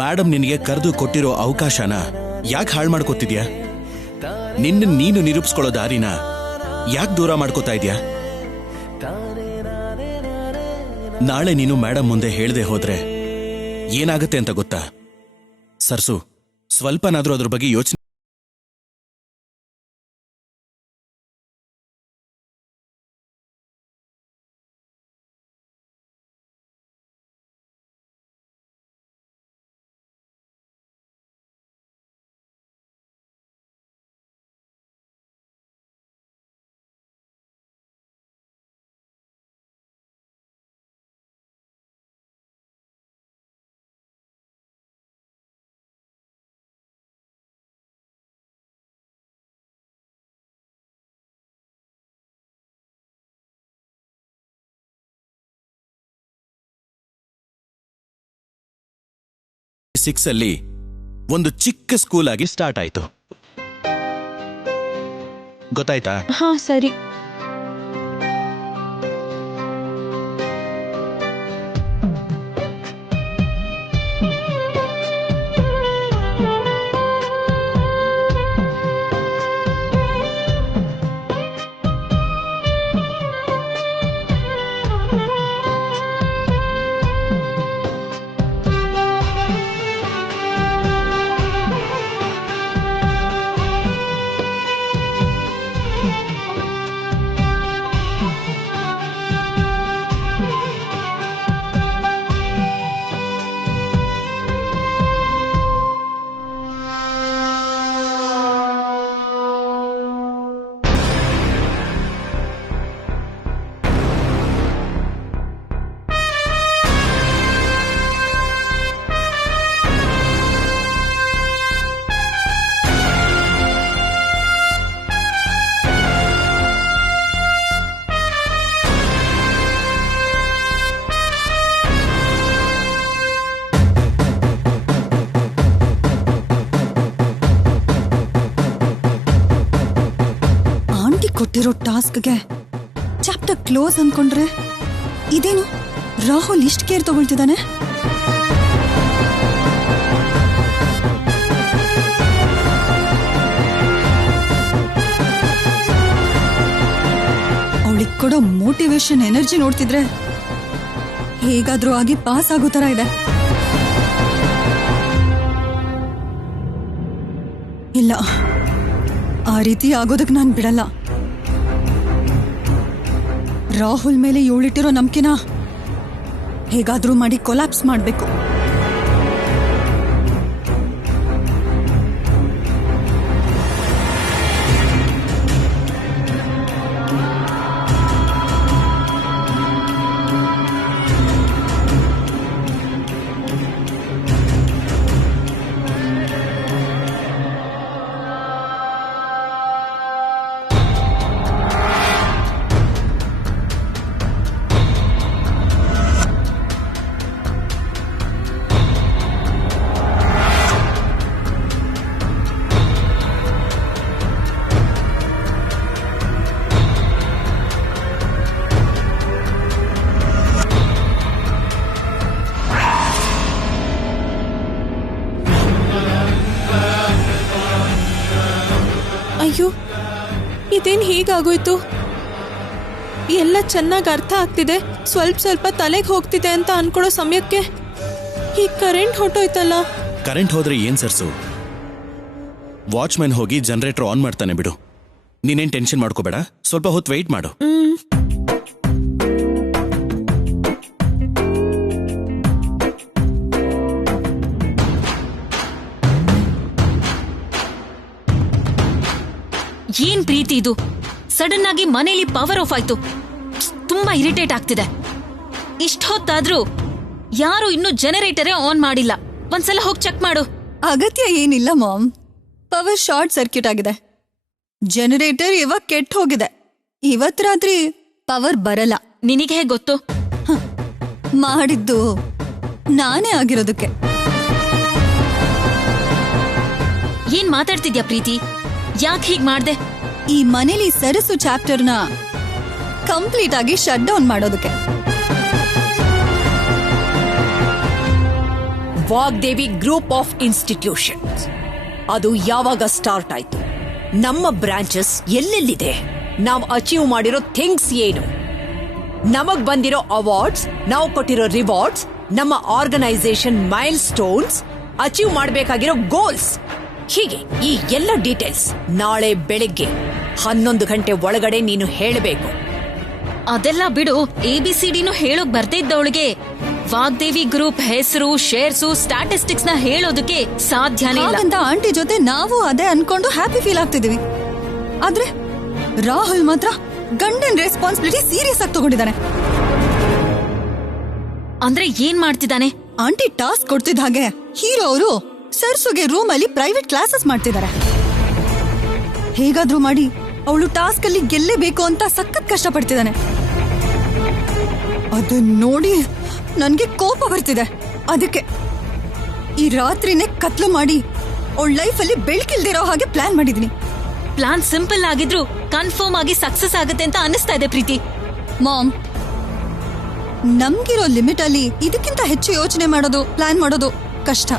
Madam ನಿನಗೆ ಕರೆದು ಕೊಟ್ಟಿರೋ ಅವಕಾಶನ ಯಾಕೆ ಹಾಳು ಮಾಡ್ಕೋತಿದ್ಯಾ? ನೀನು ನಿರೂಪಿಸ್ಕೊಳ್ಳೋ ದಾರಿನ ಯಾಕೆ ದೂರ ಮಾಡ್ಕೋತಾ ಇದ್ಯಾ? ನಾಳೆ ನೀನು ಮೇಡಮ್ ಮುಂದೆ ಹೇಳದೆ ಹೋದ್ರೆ ಏನಾಗುತ್ತೆ ಅಂತ ಗೊತ್ತಾ? ಸರ್ಸು, ಸ್ವಲ್ಪನಾದ್ರೂ ಅದ್ರ ಬಗ್ಗೆ ಯೋಚನೆ. ಸಿಕ್ಸ್ ಅಲ್ಲಿ ಒಂದು ಚಿಕ್ಕ ಸ್ಕೂಲ್ ಆಗಿ ಸ್ಟಾರ್ಟ್ ಆಯ್ತು. ಗೊತ್ತಾಯ್ತಾ? ಹಾ ಸರಿ. ಕೊಟ್ಟಿರೋ ಟಾಸ್ಕ್ಗೆ ಚಾಪ್ಟರ್ ಕ್ಲೋಸ್ ಅನ್ಕೊಂಡ್ರೆ ಇದೇನು ರಾಹುಲ್ ಇಷ್ಟು ಕೇರ್ ತಗೊಳ್ತಿದ್ದಾನೆ? ಅವಳಿಗೆ ಕೊಡೋ ಮೋಟಿವೇಶನ್ ಎನರ್ಜಿ ನೋಡ್ತಿದ್ರೆ ಹೇಗಾದ್ರೂ ಆಗಿ ಪಾಸ್ ಆಗೋ ತರ ಇದೆ. ಇಲ್ಲ, ಆ ರೀತಿ ಆಗೋದಕ್ಕೆ ನಾನು ಬಿಡಲ್ಲ. ರಾಹುಲ್ ಮೇಲೆ ಇವಳಿಟ್ಟಿರೋ ನಂಬಿಕೆನ ಹೇಗಾದ್ರೂ ಮಾಡಿ ಕೊಲಾಪ್ಸ್ ಮಾಡಬೇಕು. ಅಯ್ಯೋ, ಇದೇನ್ ಹೀಗಾಗೋಯ್ತು? ಎಲ್ಲ ಚೆನ್ನಾಗಿ ಅರ್ಥ ಆಗ್ತಿದೆ, ಸ್ವಲ್ಪ ಸ್ವಲ್ಪ ತಲೆಗೆ ಹೋಗ್ತಿದೆ ಅಂತ ಅನ್ಕೊಳ್ಳೋ ಸಮಯಕ್ಕೆ ಈ ಕರೆಂಟ್ ಹೊಟ್ಟೋಯ್ತಲ್ಲ. ಕರೆಂಟ್ ಹೋದ್ರೆ ಏನ್ ಸರ್ಸು? ವಾಚ್ಮ್ಯಾನ್ ಹೋಗಿ ಜನರೇಟರ್ ಆನ್ ಮಾಡ್ತಾನೆ ಬಿಡು. ನೀನೇನ್ ಟೆನ್ಷನ್ ಮಾಡ್ಕೋಬೇಡ, ಸ್ವಲ್ಪ ಹೊತ್ತು ವೆಯ್ಟ್ ಮಾಡು. ಏನ್ ಪ್ರೀತಿ ಇದು? ಸಡನ್ ಆಗಿ ಮನೇಲಿ ಪವರ್ ಆಫ್ ಆಯ್ತು. ತುಂಬಾ ಇರಿಟೇಟ್ ಆಗ್ತಿದೆ. ಇಷ್ಟೊತ್ತಾದ್ರೂ ಯಾರು ಇನ್ನೂ ಜನರೇಟರೇ ಆನ್ ಮಾಡಿಲ್ಲ. ಒಂದ್ಸಲ ಹೋಗಿ ಚೆಕ್ ಮಾಡು. ಅಗತ್ಯ ಏನಿಲ್ಲ ಮಾಮ್, ಪವರ್ ಶಾರ್ಟ್ ಸರ್ಕ್ಯೂಟ್ ಆಗಿದೆ. ಜನರೇಟರ್ ಇವಾಗ ಕೆಟ್ಟ ಹೋಗಿದೆ. ಇವತ್ ರಾತ್ರಿ ಪವರ್ ಬರಲ್ಲ. ನಿನಗೆ ಹೇಗೆ ಗೊತ್ತು? ಮಾಡಿದ್ದು ನಾನೇ ಆಗಿರೋದಕ್ಕೆ. ಏನ್ ಮಾತಾಡ್ತಿದ್ಯಾ ಪ್ರೀತಿ? ಯಾಕೆ ಹೀಗ್ ಮಾಡ್ದೆ? ಈ ಮನೇಲಿ ಸರಸು ಚಾಪ್ಟರ್ನ ಕಂಪ್ಲೀಟ್ ಆಗಿ ಶಟ್ ಡೌನ್ ಮಾಡೋದಕ್ಕೆ. Vagdevi group of institutions. ಅದು ಯಾವಾಗ ಸ್ಟಾರ್ಟ್ ಆಯ್ತು? ನಮ್ಮ ಬ್ರಾಂಚಸ್ ಎಲ್ಲೆಲ್ಲಿದೆ? ನಾವು ಅಚೀವ್ ಮಾಡಿರೋ ಥಿಂಗ್ಸ್ ಏನು? ನಮಗ್ ಬಂದಿರೋ ಅವಾರ್ಡ್ಸ್, ನಾವು ಕೊಟ್ಟಿರೋ ರಿವಾರ್ಡ್ಸ್, ನಮ್ಮ ಆರ್ಗನೈಸೇಷನ್ ಮೈಲ್ ಸ್ಟೋನ್ಸ್, ಅಚೀವ್ ಮಾಡಬೇಕಾಗಿರೋ ಗೋಲ್ಸ್, ಹೀಗೆ ಈ ಎಲ್ಲ ಡೀಟೇಲ್ಸ್ ನಾಳೆ ಬೆಳಿಗ್ಗೆ 11 ಗಂಟೆ ಒಳಗಡೆ ನೀನು ಹೇಳಬೇಕು. ಅದೆಲ್ಲ ಬಿಡು, ABCDನೂ ಹೇಳೋಕ್ ಬರ್ದೇ ಇದ್ದವಳಿಗೆ ವಾಗ್ದೇವಿ ಗ್ರೂಪ್ ಹೆಸರು, ಶೇರ್ಸು, ಸ್ಟಾಟಿಸ್ಟಿಕ್ಸ್ ನ ಹೇಳೋದಕ್ಕೆ ಸಾಧ್ಯನೇ ಇಲ್ಲ. ಹಾಗಂತ ಆಂಟಿ ಜೊತೆ ನಾವು ಅದೇ ಅನ್ಕೊಂಡು ಹ್ಯಾಪಿ ಫೀಲ್ ಆಗ್ತಿದೀವಿ. ಆದ್ರೆ ರಾಹುಲ್ ಮಾತ್ರ ಗಂಡನ್ ರೆಸ್ಪಾನ್ಸಿಬಿಲಿಟಿ ಸೀರಿಯಸ್ ಆಗಿ ತಗೊಂಡಿದ್ದಾನೆ. ಅಂದ್ರೆ ಏನ್ ಮಾಡ್ತಿದ್ದಾನೆ? ಆಂಟಿ ಟಾಸ್ಕ್ ಕೊಡ್ತಿದ್ದ ಹಾಗೆ ಹೀರೋ ಅವರು ಸರ್ಸುಗೆ ರೂಮ್ ಅಲ್ಲಿ ಪ್ರೈವೇಟ್ ಕ್ಲಾಸಸ್ ಮಾಡ್ತಿದ್ದಾರೆ. ಹೇಗಾದ್ರೂ ಮಾಡಿ ಅವಳು ಟಾಸ್ಕ್ ಅಲ್ಲಿ ಗೆಲ್ಲೇಬೇಕು ಅಂತ ಸಖತ್ ಕಷ್ಟ ಪಡ್ತಿದ್ದಾನೆ. ಅದನ್ನ ನೋಡಿ ನನ್ಗೆ ಕೋಪ ಬರ್ತಿದೆ. ಅದಕ್ಕೆ ಈ ರಾತ್ರಿನೇ ಕತ್ಲು ಮಾಡಿ ಅವಳ ಲೈಫ್ ಅಲ್ಲಿ ಬೆಳಕಿಲ್ದಿರೋ ಹಾಗೆ ಪ್ಲಾನ್ ಮಾಡಿದೀನಿ. ಪ್ಲಾನ್ ಸಿಂಪಲ್ ಆಗಿದ್ರು ಕನ್ಫರ್ಮ್ ಆಗಿ ಸಕ್ಸಸ್ ಆಗುತ್ತೆ ಅಂತ ಅನಿಸ್ತಾ ಇದೆ ಪ್ರೀತಿ. ಮಾಮ್, ನಮ್ಗಿರೋ ಲಿಮಿಟ್ ಅಲ್ಲಿ ಇದಕ್ಕಿಂತ ಹೆಚ್ಚು ಯೋಚನೆ ಮಾಡೋದು, ಪ್ಲಾನ್ ಮಾಡೋದು ಕಷ್ಟ.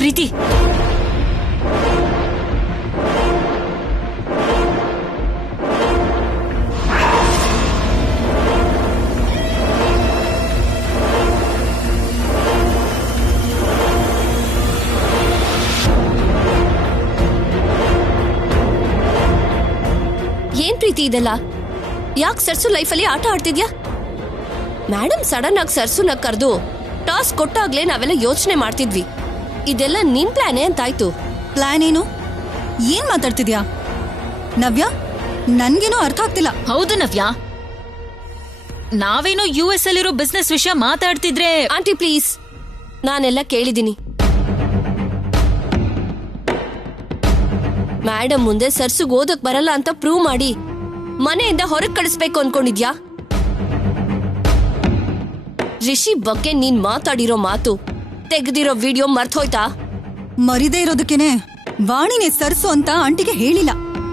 ಪ್ರೀತಿ, ಏನ್ ಪ್ರೀತಿ ಇದೆಲ್ಲ? ಯಾಕೆ ಸರ್ಸು ಲೈಫಲ್ಲಿ ಆಟ ಆಡ್ತಿದ್ಯಾ? ಮೇಡಮ್ ಸಡನ್ ಆಗಿ ಸರ್ಸುನ ಕರೆದು ಟಾಸ್ ಕೊಟ್ಟಾಗ್ಲೇ ನಾವೆಲ್ಲ ಯೋಚನೆ ಮಾಡ್ತಿದ್ವಿ. ಇದೆಲ್ಲ ನಿನ್ ಪ್ಲಾನೇ ಅಂತಾಯ್ತು. ಪ್ಲಾನ್ ಏನು? ಏನ್ ಮಾತಾಡ್ತಿದ್ಯಾ ನವ್ಯ? ನನ್ಗೇನೋ ಅರ್ಥ ಆಗ್ತಿಲ್ಲ. ಹೌದು ನವ್ಯ, ನಾವೇನೋ US ಅಲ್ಲಿರೋ ಬಿಸ್ನೆಸ್ ವಿಷಯ ಮಾತಾಡ್ತಿದ್ರೆ. ಆಂಟಿ ಪ್ಲೀಸ್, ನಾನೆಲ್ಲ ಕೇಳಿದೀನಿ. ಮೇಡಮ್ ಮುಂದೆ ಸರ್ಸುಗ್ ಓದಕ್ ಬರಲ್ಲ ಅಂತ ಪ್ರೂವ್ ಮಾಡಿ ಮನೆಯಿಂದ ಹೊರಗ್ ಕಳಿಸ್ಬೇಕು ಅನ್ಕೊಂಡಿದ್ಯಾ? ರಿಷಿ ಬಗ್ಗೆ ನೀನ್ ಮಾತಾಡಿರೋ ಮಾತು, ತೆಗೆದಿರೋ ವಿಡಿಯೋ ಮರ್ತೋಯ್ತಾ? ಮರಿದೇ ಇರೋದಕ್ಕೇನೆ ವಾಣಿನೇ ಸರ್ಸು ಅಂತ ಆಂಟಿಗೆ ಹೇಳಿಲ್ಲ.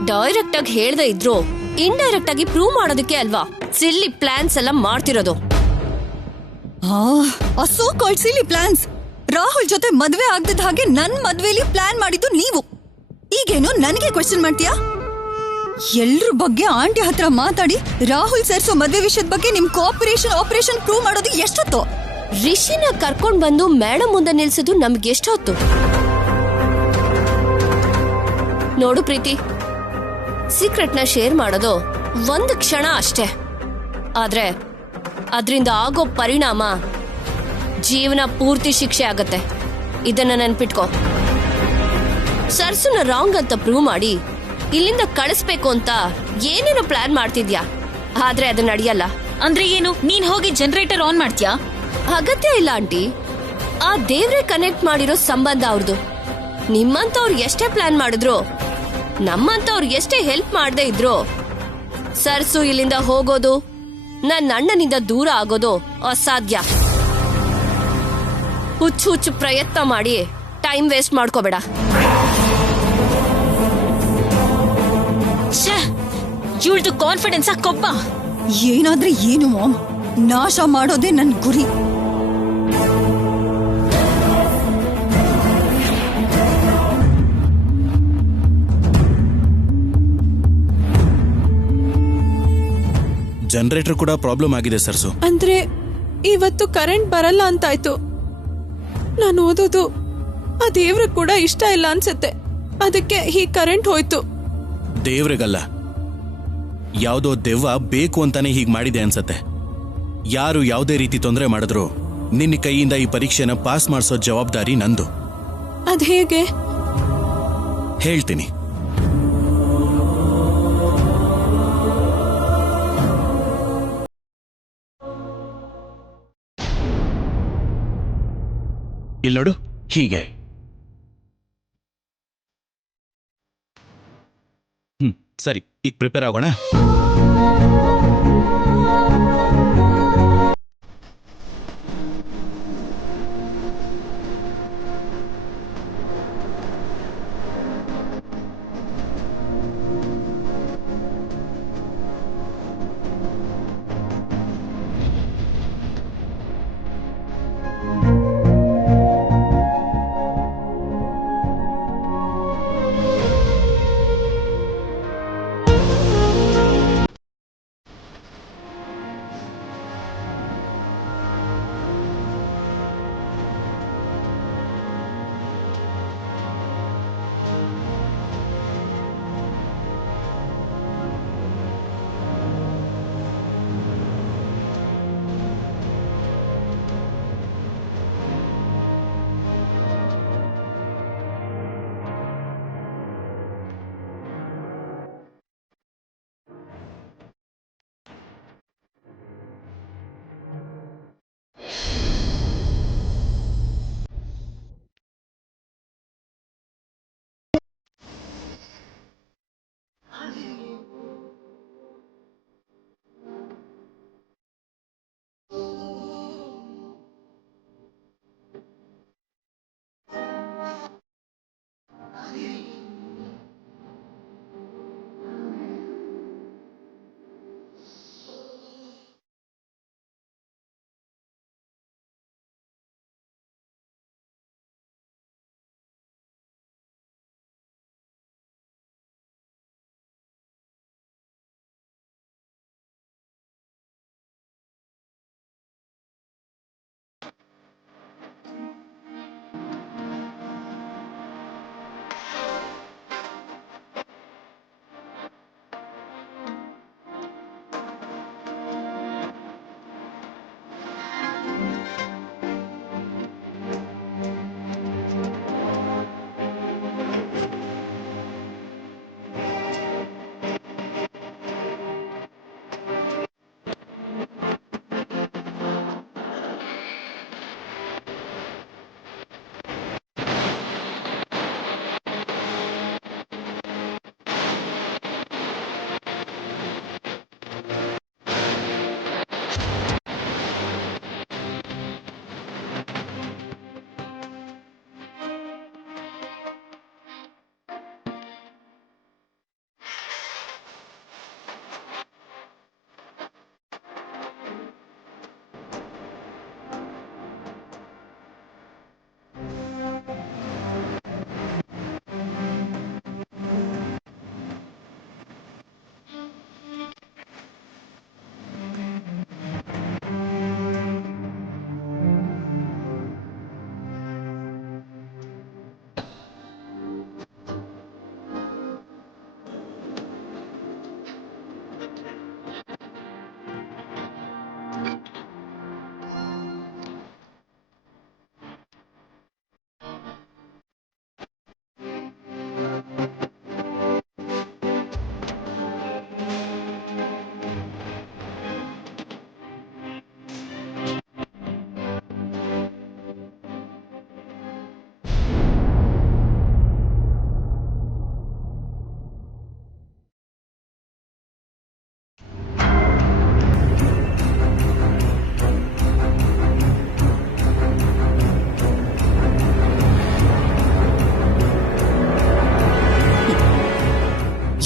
ಡೈರೆಕ್ಟ್ ಆಗಿ ಹೇಳ್ದೆ ಇದ್ರು ಇಂಡೈರೆಕ್ಟ್ ಆಗಿ ಪ್ರೂವ್ ಮಾಡೋದಕ್ಕೆ ಅಲ್ವಾ ಸಿಲ್ಲಿ ಪ್ಲಾನ್ಸ್ ಎಲ್ಲ ಮಾಡ್ತಿರೋದು. So called silly plans. Rahul ಜೊತೆ ಮದ್ವೆ ಆಗ್ದಿದ್ದ ಹಾಗೆ ನನ್ ಮದ್ವೆಲಿ ಪ್ಲಾನ್ ಮಾಡಿದ್ದು ನೀವು. ಈಗೇನು ನನಗೆ ಕ್ವೆಶ್ಚನ್ ಮಾಡ್ತೀಯಾ? ಎಲ್ರ ಬಗ್ಗೆ ಆಂಟಿ ಹತ್ರ ಮಾತಾಡಿ ರಾಹುಲ್ ಸರ್ಸು ಮದ್ವೆ ವಿಷಯದ ಬಗ್ಗೆ ನಿಮ್ ಕೋಆಪರೇಷನ್ ಆಪರೇಷನ್ ಪ್ರೂವ್ ಮಾಡೋದು ಎಷ್ಟೊತ್ತು? ರಿಷಿನ ಕರ್ಕೊಂಡ್ ಬಂದು ಮೇಡಮ್ ಮುಂದೆ ನಿಲ್ಸೋದು ನಮ್ಗೆ ಎಷ್ಟೊತ್ತು? ನೋಡು ಪ್ರೀತಿ, ಸೀಕ್ರೆಟ್ ನ ಶೇರ್ ಮಾಡೋದು ಒಂದು ಕ್ಷಣ ಅಷ್ಟೇ, ಆದ್ರೆ ಅದರಿಂದ ಆಗೋ ಪರಿಣಾಮ ಜೀವನ ಪೂರ್ತಿ ಶಿಕ್ಷೆ ಆಗತ್ತೆ. ಇದನ್ನ ನೆನ್ಪಿಟ್ಕೋ. ಸರ್ಸುನ ರಾಂಗ್ ಅಂತ ಪ್ರೂವ್ ಮಾಡಿ ಇಲ್ಲಿಂದ ಕಳಿಸ್ಬೇಕು ಅಂತ ಏನೇನೋ ಪ್ಲಾನ್ ಮಾಡ್ತಿದ್ಯಾ, ಆದ್ರೆ ಅದು ನಡೆಯಲ್ಲ. ಅಂದ್ರೆ ಏನು? ನೀನ್ ಹೋಗಿ ಜನರೇಟರ್ ಆನ್ ಮಾಡ್ತೀಯಾ? ಅಗತ್ಯ ಇಲ್ಲ ಆಂಟಿ. ಆ ದೇವ್ರೆ ಕನೆಕ್ಟ್ ಮಾಡಿರೋ ಸಂಬಂಧ ಅವ್ರದ್ದು. ನಿಮ್ಮಂತವ್ರು ಎಷ್ಟೇ ಪ್ಲಾನ್ ಮಾಡಿದ್ರು, ನಮ್ಮಂತವ್ರು ಎಷ್ಟೇ ಹೆಲ್ಪ್ ಮಾಡದೇ ಇದ್ರು, ಸರ್ಸು ಇಲ್ಲಿಂದ ಹೋಗೋದು, ನನ್ನ ಅಣ್ಣನಿಂದ ದೂರ ಆಗೋದು ಅಸಾಧ್ಯ. ಹುಚ್ಚು ಹುಚ್ಚು ಪ್ರಯತ್ನ ಮಾಡಿ ಟೈಮ್ ವೇಸ್ಟ್ ಮಾಡ್ಕೋಬೇಡ. ಇವಳ್ದು ಕಾನ್ಫಿಡೆನ್ಸ್ ಕೊಬ್ಬ. ಏನಾದ್ರೆ ಏನು ಮಾಮ್, ನಾಶ ಮಾಡೋದೇ ನನ್ ಗುರಿ. ಜನರೇಟರ್ ಕೂಡ ಪ್ರಾಬ್ಲಮ್ ಆಗಿದೆ ಸರ್ಸು. ಅಂದ್ರೆ ಇವತ್ತು ಕರೆಂಟ್ ಬರಲ್ಲ ಅಂತಾಯ್ತು. ನಾನು ಓದೋದು ಆ ದೇವ್ರಿಗೆ ಕೂಡ ಇಷ್ಟ ಇಲ್ಲ ಅನ್ಸುತ್ತೆ, ಅದಕ್ಕೆ ಈ ಕರೆಂಟ್ ಹೋಯ್ತು. ದೇವ್ರಿಗಲ್ಲ, ಯಾವುದೋ ದೆವ್ವ ಬೇಕು ಅಂತಾನೆ ಹೀಗ್ ಮಾಡಿದೆ ಅನ್ಸತ್ತೆ. ಯಾರು ಯಾವುದೇ ರೀತಿ ತೊಂದರೆ ಮಾಡಿದ್ರು ನಿನ್ನ ಕೈಯಿಂದ ಈ ಪರೀಕ್ಷೆನ ಪಾಸ್ ಮಾಡಿಸೋ ಜವಾಬ್ದಾರಿ ನಂದು. ಅದ್ ಹೇಗೆ? ಹೇಳ್ತೀನಿ. ಇಲ್ಲಿ ನೋಡು, ಹೀಗೆ. ಸರಿ, ಈಗ ಪ್ರಿಪೇರ್ ಆಗೋಣ.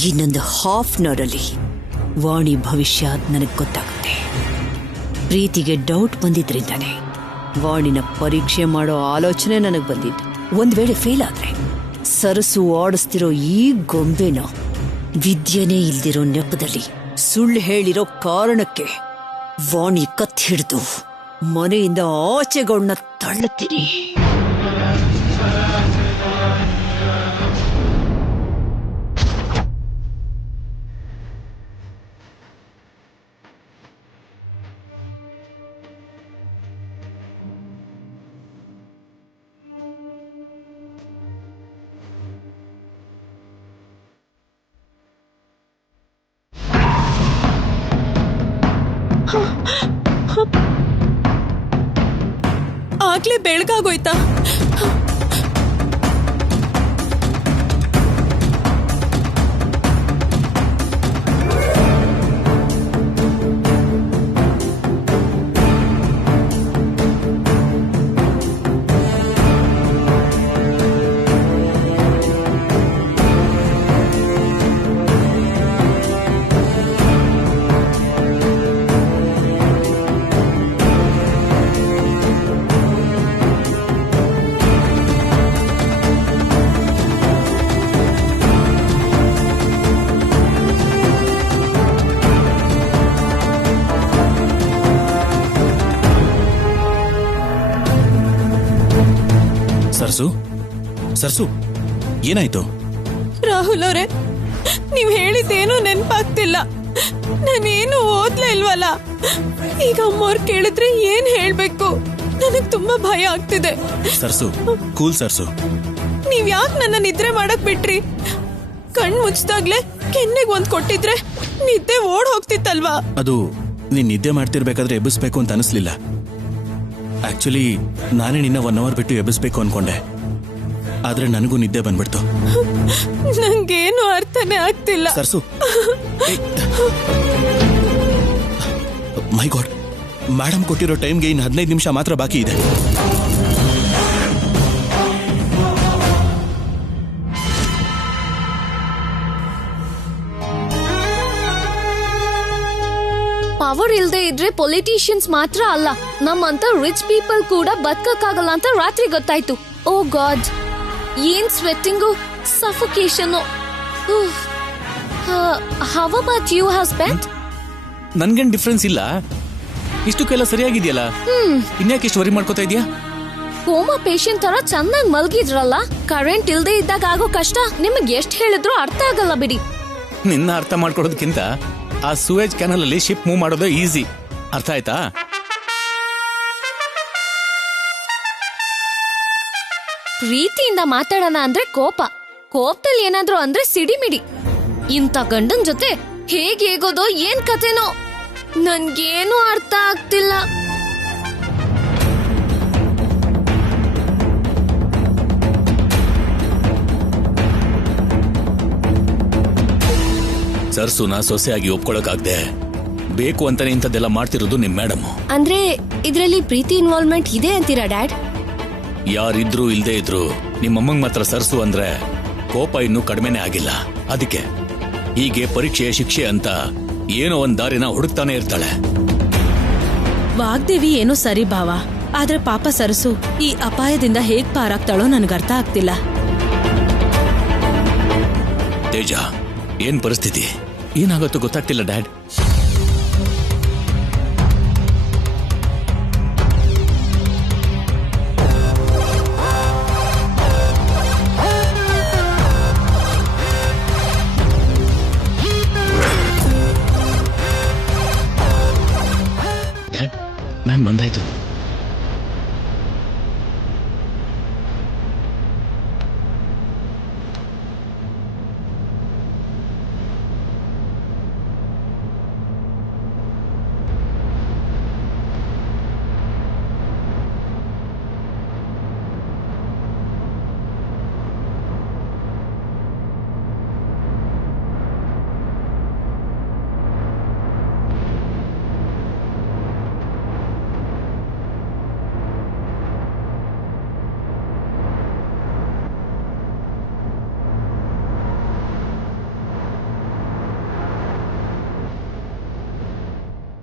ಇನ್ನೊಂದು ಹಾಫ್ ಅನ್ ಅವರಲ್ಲಿ ವಾಣಿ ಭವಿಷ್ಯ ನನಗೆ ಗೊತ್ತಾಗುತ್ತೆ. ಪ್ರೀತಿಗೆ ಡೌಟ್ ಬಂದಿದ್ರಿಂದಾನೆ ವಾಣಿನ ಪರೀಕ್ಷೆ ಮಾಡೋ ಆಲೋಚನೆ ನನಗೆ ಬಂದಿದ್ದು. ಒಂದ್ ವೇಳೆ ಫೇಲ್ ಆದ್ರೆ ಸರಸು ಆಡಿಸ್ತಿರೋ ಈ ಗೊಂಬೆನ ವಿದ್ಯೆನೇ ಇಲ್ದಿರೋ ನೆಪದಲ್ಲಿ ಸುಳ್ಳು ಹೇಳಿರೋ ಕಾರಣಕ್ಕೆ ವಾಣಿ ಕತ್ ಹಿಡಿದು ಮನೆಯಿಂದ ಆಚೆಗಳನ್ನ ತಳ್ಳುತ್ತೀನಿ. ಆಗ್ಲೇ ಬೆಳಗಾಗೋಯ್ತಾ? ಸರ್ಸು, ಸರ್ಸು, ಏನಾಯ್ತು? ರಾಹುಲ್ ಅವರೇ, ನೀವ್ ಹೇಳಿದ್ದೇನು ನೆನ್ಪಾಗ್ತಿಲ್ಲ. ನಾನೇನು ಓದ್ಲೇ ಇಲ್ವಲ್ಲ. ಈಗ ಅಮ್ಮವ್ರು ಕೇಳಿದ್ರೆ ಏನ್ ಹೇಳ್ಬೇಕು? ನನಗ್ ತುಂಬಾ ಭಯ ಆಗ್ತಿದೆ. ಸರ್ಸು, ಕೂಲ್ ಸರ್ಸು. ನೀವ್ ಯಾಕೆ ನನ್ನ ನಿದ್ರೆ ಮಾಡಕ್ ಬಿಟ್ರಿ? ಕಣ್ ಮುಚ್ಚಿದಾಗ್ಲೇ ಕೆನ್ನೆಗ್ ಒಂದ್ ಕೊಟ್ಟಿದ್ರೆ ನಿದ್ದೆ ಓಡ್ ಹೋಗ್ತಿತ್ತಲ್ವಾ? ಅದು ನೀನ್ ನಿದ್ದೆ ಮಾಡ್ತಿರ್ಬೇಕಾದ್ರೆ ಎಬ್ಬಿಸ್ಬೇಕು ಅಂತ ಅನಿಸ್ಲಿಲ್ಲ. ಆಕ್ಚುಲಿ ನಾನೇ ನಿನ್ನ 1 ಅವರ್ ಬಿಟ್ಟು ಎಬ್ಬಿಸ್ಬೇಕು ಅನ್ಕೊಂಡೆ, ಆದ್ರೆ ನನಗೂ ನಿದ್ದೆ ಬಂದ್ಬಿಡ್ತು. ನಂಗೇನು ಅರ್ಥನೇ ಆಗ್ತಿಲ್ಲ. ಸರ್ಸು, ಮೈ ಗಾಡ್, ಮೇಡಮ್ ಕೊಟ್ಟಿರೋ ಟೈಮ್ಗೆ ಇನ್ನು 15 ನಿಮಿಷ ಮಾತ್ರ ಬಾಕಿ ಇದೆ. ಪವರ್ ಇಲ್ದೇ ಇದ್ರೆ ಪೊಲಿಟಿಷಿಯನ್ಸ್ ಮಾತ್ರ ಅಲ್ಲ, ನಮ್ಮಂತ ರಿಚ್ ಪೀಪಲ್ ಕೂಡ ಬದುಕಕ್ಕಾಗಲ್ಲ ಅಂತ ರಾತ್ರಿ ಗೊತ್ತಾಯ್ತು. ಓ ಗಾಡ್, ಏನ್ sweating, suffocation. How about you husband? ನನ್ಗೇನ್ ಡಿಫ್ರೆನ್ಸ್ ಇಲ್ಲ, ಇಷ್ಟಕ್ಕೆಲ್ಲ ಸರಿಯಾಗಿದೆಯಲ್ಲ. ಇನ್ಯಾಕೆ ಇಷ್ಟು ವರಿ ಮಾಡ್ಕೋತಾ ಇದೀಯಾ? ಕೋಮಾ ಪೇಷಂಟ್ ತರ ಚೆನ್ನಾಗಿ ಮಲಗಿದ್ರಲ್ಲ. ಕರೆಂಟ್ ಇಲ್ದೇ ಇದ್ದಾಗ ಆಗೋ ಕಷ್ಟ ನಿಮಗೆ ಎಷ್ಟು ಹೇಳಿದ್ರು ಅರ್ಥ ಆಗಲ್ಲ ಬಿಡಿ. ನಿನ್ನ ಅರ್ಥ ಮಾಡ್ಕೊಡೋದಕ್ಕಿಂತ ಆ ಸೂಯೇಜ್ ಕ್ಯಾನಲ್ ಅಲ್ಲಿ ಶಿಪ್ ಮೂವ್ ಮಾಡೋದು ಈಸಿ. ಅರ್ಥ ಆಯ್ತಾ? ಪ್ರೀತಿಯಿಂದ ಮಾತಾಡೋಣ ಅಂದ್ರೆ ಕೋಪ, ಕೋಪದಲ್ಲಿ ಏನಾದ್ರು ಅಂದ್ರೆ ಸಿಡಿಮಿಡಿ. ಇಂಥ ಗಂಡನ್ ಜೊತೆ ಹೇಗೇಗೋದೋ ಏನ್ ಕತೆನೋ, ನನ್ಗೇನು ಅರ್ಥ ಆಗ್ತಿಲ್ಲ. ಸರ್ಸುನ ಸೊಸೆಯಾಗಿ ಒಪ್ಕೊಳಕಾಗ್ದೆ ಬೇಕು ಅಂತಾನೆ ಇಂಥದ್ದೆಲ್ಲ ಮಾಡ್ತಿರೋದು ನಿಮ್ ಮೇಡಮ್. ಅಂದ್ರೆ ಇದ್ರಲ್ಲಿ ಪ್ರೀತಿ ಇನ್ವಾಲ್ವ್ಮೆಂಟ್ ಇದೆ ಅಂತೀರಾ ಡ್ಯಾಡ್? ಯಾರಿದ್ರು ಇಲ್ದೇ ಇದ್ರು ನಿಮ್ಮಮ್ಮಂಗ್ ಮಾತ್ರ ಸರ್ಸು ಅಂದ್ರೆ ಕೋಪ ಇನ್ನೂ ಕಡಿಮೆನೆ ಆಗಿಲ್ಲ. ಅದಕ್ಕೆ ಹೀಗೆ ಪರೀಕ್ಷೆ ಶಿಕ್ಷೆ ಅಂತ ಏನೋ ಒಂದ್ ದಾರಿನ ಹುಡುಕ್ತಾನೆ ಇರ್ತಾಳೆ. ವಾಗ್ದೇವಿ ಏನೋ ಸರಿ ಭಾವ, ಆದ್ರೆ ಪಾಪ ಸರಸು ಈ ಅಪಾಯದಿಂದ ಹೇಗ್ ಪಾರಾಗ್ತಾಳೋ ನನ್ಗರ್ಥ ಆಗ್ತಿಲ್ಲ. ತೇಜ, ಏನ್ ಪರಿಸ್ಥಿತಿ, ಏನಾಗತ್ತೋ ಗೊತ್ತಾಗ್ತಿಲ್ಲ ಡ್ಯಾಡ್. ಮ್ಯಾಮ್ ಬಂದಾಯ್ತು.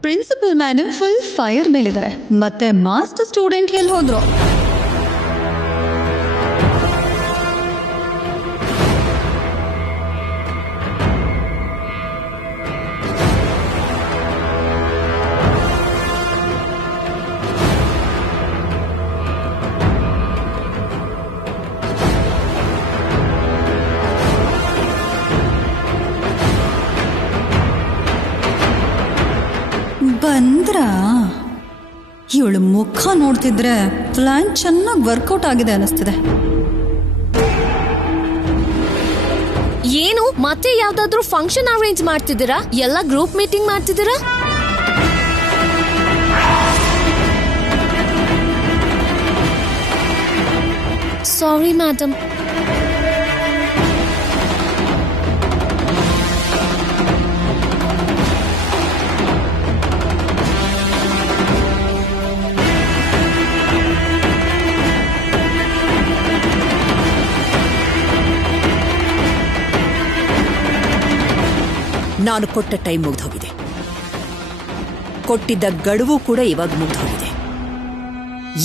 ಪ್ರಿನ್ಸಿಪಲ್ ಮ್ಯಾಡಮ್ ಫುಲ್ ಫೈರ್ ಮೇಲಿದ್ದಾರೆ. ಮತ್ತೆ ಮಾಸ್ಟರ್ ಸ್ಟೂಡೆಂಟ್ ಎಲ್ಲಿ ಹೋದ್ರು? ಬಂದ್ರ ಇವಳು ಮುಖ ನೋಡ್ತಿದ್ರೆ ಪ್ಲಾನ್ ಚೆನ್ನಾಗಿ ವರ್ಕೌಟ್ ಆಗಿದೆ ಅನಿಸ್ತಿದೆ. ಏನು ಮತ್ತೆ ಯಾವ್ದಾದ್ರು ಫಂಕ್ಷನ್ ಅರೇಂಜ್ ಮಾಡ್ತಿದ್ದೀರಾ? ಎಲ್ಲ ಗ್ರೂಪ್ ಮೀಟಿಂಗ್ ಮಾಡ್ತಿದ್ದೀರಾ? Sorry madam. ನಾನು ಕೊಟ್ಟ ಟೈಮ್ ಮುಗ್ದೋಗಿದೆ. ಕೊಟ್ಟಿದ್ದ ಗಡುವು ಕೂಡ ಇವಾಗ ಮುಗ್ದೋಗಿದೆ.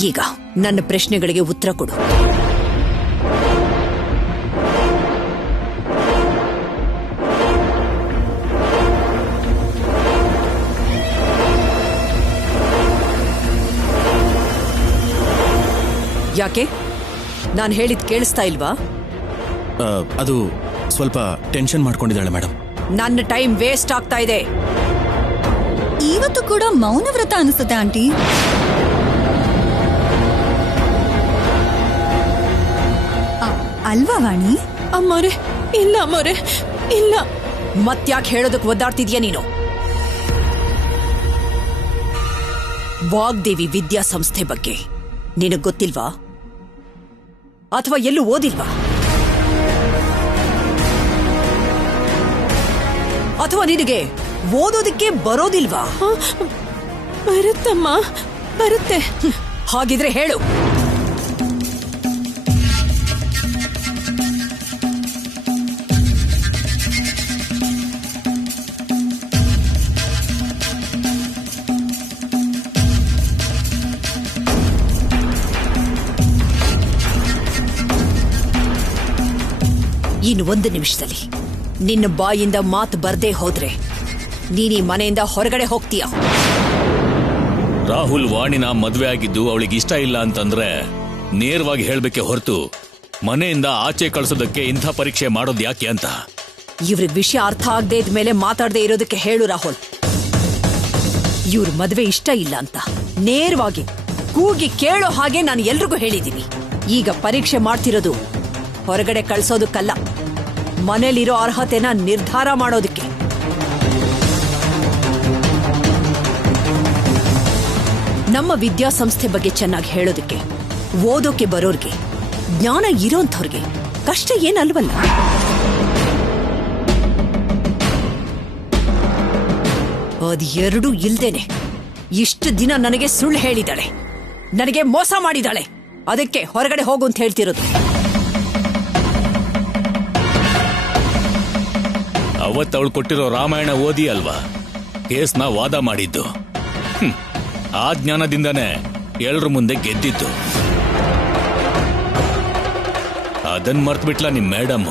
ಈಗ ನನ್ನ ಪ್ರಶ್ನೆಗಳಿಗೆ ಉತ್ತರ ಕೊಡು. ಯಾಕೆ? ನಾನು ಹೇಳಿದ್ ಕೇಳಿಸ್ತಾ ಇಲ್ವಾ? ಅದು ಸ್ವಲ್ಪ ಟೆನ್ಷನ್ ಮಾಡ್ಕೊಂಡಿದ್ದಾಳೆ ಮೇಡಮ್. ನನ್ನ ಟೈಮ್ ವೇಸ್ಟ್ ಆಗ್ತಾ ಇದೆ. ಇವತ್ತು ಕೂಡ ಮೌನವ್ರತ ಅನಿಸುತ್ತೆ ಆಂಟಿ. ಅಲ್ವಾ ವಾಣಿ? ಅಮ್ಮೋರೆ ಇಲ್ಲ, ಅಮ್ಮೋರೆ ಇಲ್ಲ. ಮತ್ಯಾಕೆ ಹೇಳೋದಕ್ಕೆ ಒದ್ದಾಡ್ತಿದ್ಯಾ ನೀನು? ವಾಗ್ದೇವಿ ವಿದ್ಯಾಸಂಸ್ಥೆ ಬಗ್ಗೆ ನಿನಗ್ ಗೊತ್ತಿಲ್ವಾ? ಅಥವಾ ಎಲ್ಲೂ ಓದಿಲ್ವಾ? ಅಥವಾ ನಿನಗೆ ಓದೋದಕ್ಕೆ ಬರೋದಿಲ್ವಾ? ಬರುತ್ತಮ್ಮ, ಬರುತ್ತೆ. ಹಾಗಿದ್ರೆ ಹೇಳು. ಇನ್ನು 1 ನಿಮಿಷದಲ್ಲಿ ನಿನ್ನ ಬಾಯಿಂದ ಮಾತು ಬರ್ದೇ ಹೋದ್ರೆ ನೀನೀ ಮನೆಯಿಂದ ಹೊರಗಡೆ ಹೋಗ್ತೀಯ. ರಾಹುಲ್ ವಾಣಿನ ಮದ್ವೆ ಆಗಿದ್ದು ಅವಳಿಗೆ ಇಷ್ಟ ಇಲ್ಲ ಅಂತಂದ್ರೆ ನೇರವಾಗಿ ಹೇಳ್ಬೇಕೆ ಹೊರತು ಮನೆಯಿಂದ ಆಚೆ ಕಳಿಸೋದಕ್ಕೆ ಇಂಥ ಪರೀಕ್ಷೆ ಮಾಡೋದು ಯಾಕೆ ಅಂತ. ಇವ್ರಿಗೆ ವಿಷಯ ಅರ್ಥ ಆಗದೆ ಇದ್ಮೇಲೆ ಮಾತಾಡದೆ ಇರೋದಕ್ಕೆ ಹೇಳು ರಾಹುಲ್. ಇವ್ರ ಮದ್ವೆ ಇಷ್ಟ ಇಲ್ಲ ಅಂತ ನೇರವಾಗಿ ಕೂಗಿ ಕೇಳೋ ಹಾಗೆ ನಾನು ಎಲ್ರಿಗೂ ಹೇಳಿದ್ದೀನಿ. ಈಗ ಪರೀಕ್ಷೆ ಮಾಡ್ತಿರೋದು ಹೊರಗಡೆ ಕಳ್ಸೋದಕ್ಕಲ್ಲ, ಮನೇಲಿರೋ ಅರ್ಹತೆನ ನಿರ್ಧಾರ ಮಾಡೋದಕ್ಕೆ. ನಮ್ಮ ವಿದ್ಯಾಸಂಸ್ಥೆ ಬಗ್ಗೆ ಚೆನ್ನಾಗಿ ಹೇಳೋದಕ್ಕೆ, ಓದೋಕೆ ಬರೋರ್ಗೆ, ಜ್ಞಾನ ಇರೋಂಥವ್ರಿಗೆ ಕಷ್ಟ ಏನಲ್ವಲ್ಲ. ಅದ್ಎರಡೂ ಇಲ್ದೇನೆ ಇಷ್ಟು ದಿನ ನನಗೆ ಸುಳ್ಳು ಹೇಳಿದಾಳೆ, ನನಗೆ ಮೋಸ ಮಾಡಿದಾಳೆ. ಅದಕ್ಕೆ ಹೊರಗಡೆ ಹೋಗು ಅಂತ ಹೇಳ್ತಿರೋದು. ಅವತ್ತವಳು ಕೊಟ್ಟಿರೋ ರಾಮಾಯಣ ಓದಿ ಅಲ್ವಾ ಕೇಸ್ನ ವಾದ ಮಾಡಿದ್ದು. ಆ ಜ್ಞಾನದಿಂದನೇ ಎಲ್ರ ಮುಂದೆ ಗೆದ್ದಿದ್ದು. ಅದನ್ ಮರ್ತ್ಬಿಟ್ಲ ನಿಮ್ ಮೇಡಮ್.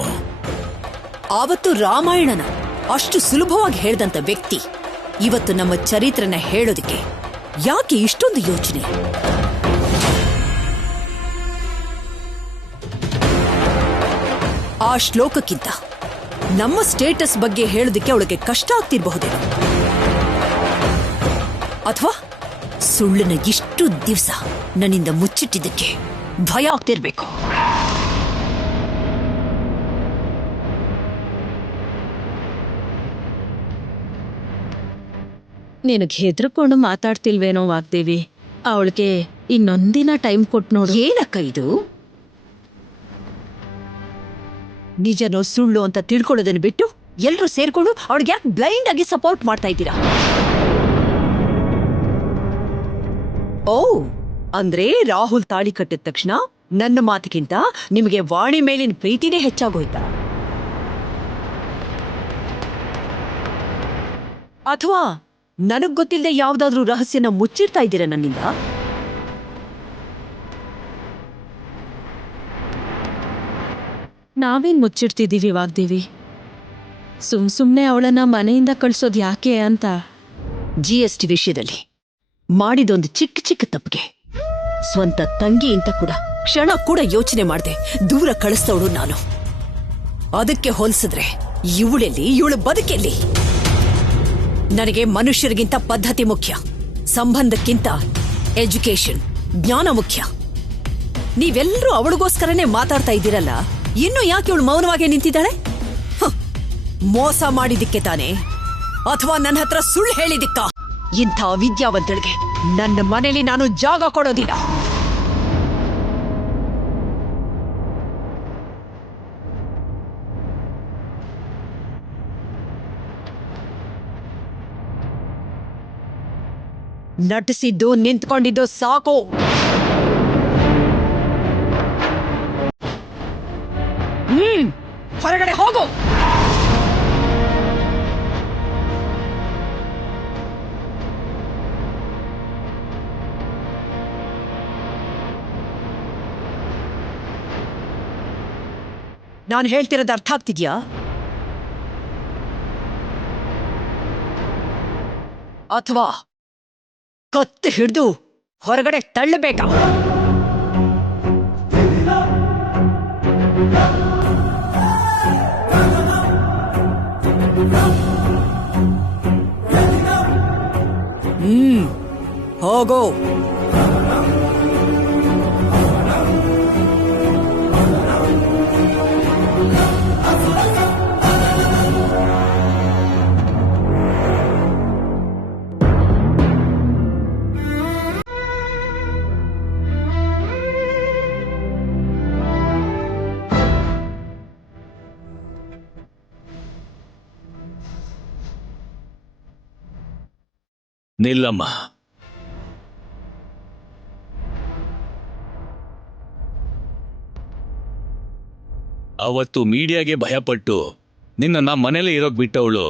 ಆವತ್ತು ರಾಮಾಯಣನ ಅಷ್ಟು ಸುಲಭವಾಗಿ ಹೇಳ್ದಂತ ವ್ಯಕ್ತಿ ಇವತ್ತು ನಮ್ಮ ಚರಿತ್ರನ ಹೇಳೋದಕ್ಕೆ ಯಾಕೆ ಇಷ್ಟೊಂದು ಯೋಚನೆ? ಆ ಶ್ಲೋಕಕ್ಕಿಂತ ನಮ್ಮ ಸ್ಟೇಟಸ್ ಬಗ್ಗೆ ಹೇಳೋದಕ್ಕೆ ಅವಳಿಗೆ ಕಷ್ಟ ಆಗ್ತಿರಬಹುದೇನೋ. ಅಥವಾ ಸುಳ್ಳನ್ನ ಇಷ್ಟು ದಿವಸ ನನ್ನಿಂದ ಮುಚ್ಚಿಟ್ಟಿದ್ದಕ್ಕೆ ಭಯ ಆಗ್ತಿರ್ಬೇಕು. ನಿನಗೆ ಹೆದರ್ಕೊಂಡು ಮಾತಾಡ್ತಿಲ್ವೇನೋ ವಾಗ್ದೇವಿ? ಅವಳಿಗೆ ಇನ್ನೊಂದಿನ ಟೈಮ್ ಕೊಟ್ಟು ನೋಡು. ಏನಕ್ಕ ಇದು? ನಿಜನೋ ಸುಳ್ಳು ಅಂತ ತಿಳ್ಕೊಳ್ಳೋದನ್ನ ಬಿಟ್ಟು ಎಲ್ಲರೂ ಸೇರ್ಕೊಂಡು ಅವಳಿಗೆ ಯಾಕೆ ಬ್ಲೈಂಡ್ ಆಗಿ ಸಪೋರ್ಟ್ ಮಾಡ್ತಾ ಇದ್ದೀರಾ? ಓ, ಅಂದ್ರೆ ರಾಹುಲ್ ತಾಳಿ ಕಟ್ಟಿದ ತಕ್ಷಣ ನನ್ನ ಮಾತಿಗಿಂತ ನಿಮಗೆ ವಾಣಿ ಮೇಲಿನ ಪ್ರೀತಿನೇ ಹೆಚ್ಚಾಗೋಯ್ತಾ? ಅಥವಾ ನನಗ್ ಗೊತ್ತಿಲ್ಲದೆ ಯಾವ್ದಾದ್ರೂ ರಹಸ್ಯನ ಮುಚ್ಚಿರ್ತಾ ಇದ್ದೀರಾ ನನ್ನಿಂದ? ನಾವೇನ್ ಮುಚ್ಚಿಡ್ತಿದ್ದೀವಿ ವಾಗ್ದೇವಿ? ಸುಮ್ನೆ ಅವಳನ್ನ ಮನೆಯಿಂದ ಕಳ್ಸೋದ್ ಯಾಕೆ ಅಂತ. GST ವಿಷಯದಲ್ಲಿ ಮಾಡಿದೊಂದು ಚಿಕ್ಕ ತಪ್ಪಿಗೆ ಸ್ವಂತ ತಂಗಿ ಅಂತ ಕೂಡ ಕ್ಷಣ ಕೂಡ ಯೋಚನೆ ಮಾಡದೆ ದೂರ ಕಳಿಸ್ತವಳು ನಾನು. ಅದಕ್ಕೆ ಹೋಲಿಸಿದ್ರೆ ಇವಳೆಲ್ಲಿ, ಇವಳು ಬದುಕೆಲ್ಲಿ? ನನಗೆ ಮನುಷ್ಯರಿಗಿಂತ ಪದ್ಧತಿ ಮುಖ್ಯ, ಸಂಬಂಧಕ್ಕಿಂತ ಎಜುಕೇಶನ್, ಜ್ಞಾನ ಮುಖ್ಯ. ನೀವೆಲ್ಲರೂ ಅವಳಿಗೋಸ್ಕರನೇ ಮಾತಾಡ್ತಾ ಇದ್ದೀರಲ್ಲ, ಇನ್ನು ಯಾಕೆ ಇವಳು ಮೌನವಾಗಿ ನಿಂತಿದ್ದಾಳೆ? ಮೋಸ ಮಾಡಿದಿಕ್ಕೆ ತಾನೆ, ಅಥವಾ ನನ್ನ ಹತ್ರ ಸುಳ್ಳು ಹೇಳಿದಿಕ್ಕ? ಇಂಥ ವಿದ್ಯಾವಂತಳಿಗೆ ನನ್ನ ಮನೇಲಿ ನಾನು ಜಾಗ ಕೊಡೋದಿಲ್ಲ. ನಟಿಸಿದ್ದು ನಿಂತ್ಕೊಂಡಿದ್ದು ಸಾಕು. ಹೊರಗಡೆ ಹೋಗು. ನಾನು ಹೇಳ್ತಿರೋದು ಅರ್ಥ ಆಗ್ತಿದ್ಯಾ? ಅಥವಾ ಕತ್ತು ಹಿಡಿದು ಹೊರಗಡೆ ತಳ್ಳಬೇಕಾ? ಹೋಗೋ. ನಿಲ್ಲಮ್ಮ. ಅವತ್ತು ಮೀಡಿಯಾಗೆ ಭಯಪಟ್ಟು ನಿನ್ನ ಮನೇಲಿ ಇರೋಕ್ ಬಿಟ್ಟವಳು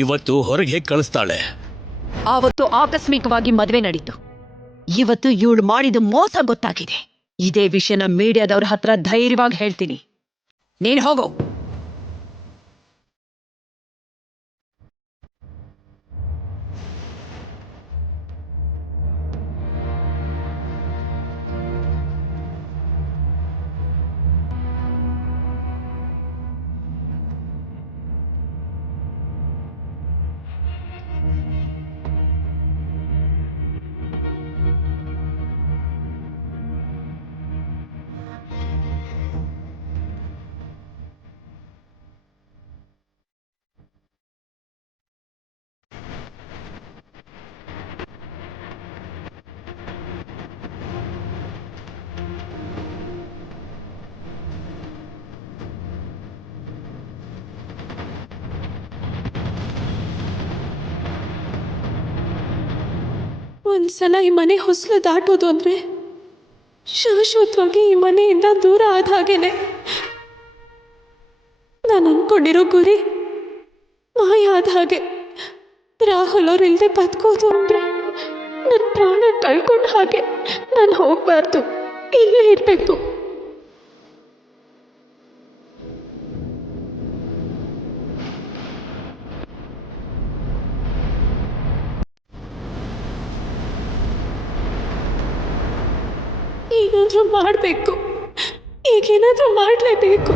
ಇವತ್ತು ಹೊರಗೆ ಹೇಗೆ ಕಳಿಸ್ತಾಳೆ? ಆವತ್ತು ಆಕಸ್ಮಿಕವಾಗಿ ಮದುವೆ ನಡೀತು. ಇವತ್ತು ಇವಳು ಮಾಡಿದ ಮೋಸ ಗೊತ್ತಾಗಿದೆ. ಇದೇ ವಿಷಯನ ಮೀಡಿಯಾದವ್ರ ಹತ್ರ ಧೈರ್ಯವಾಗಿ ಹೇಳ್ತೀನಿ. ನೀನ್ ಹೋಗೋ. ಒಂದ್ಸಲ ಈ ಮನೆ ಹೊಸಲು ದಾಟೋದು ಅಂದ್ರೆ ಶಾಶ್ವತವಾಗಿ ಈ ಮನೆಯಿಂದ ದೂರ ಆದ ಹಾಗೇನೆ. ನಾನು ಅನ್ಕೊಂಡಿರೋ ಗುರಿ ಮಾಯ ಆದ ಹಾಗೆ. ರಾಹುಲ್ ಅವ್ರು ಇಲ್ಲದೆ ಬದುಕೋದು ಅಂದ್ರೆ ನನ್ನ ಪ್ರಾಣ ಕಳ್ಕೊಂಡ ಹಾಗೆ. ನಾನು ಹೋಗ್ಬಾರ್ದು, ಇಲ್ಲೇ ಇರಬೇಕು. ಏನಾದ್ರೂ ಮಾಡಬೇಕು, ಈಗೇನಾದ್ರೂ ಮಾಡಲೇಬೇಕು.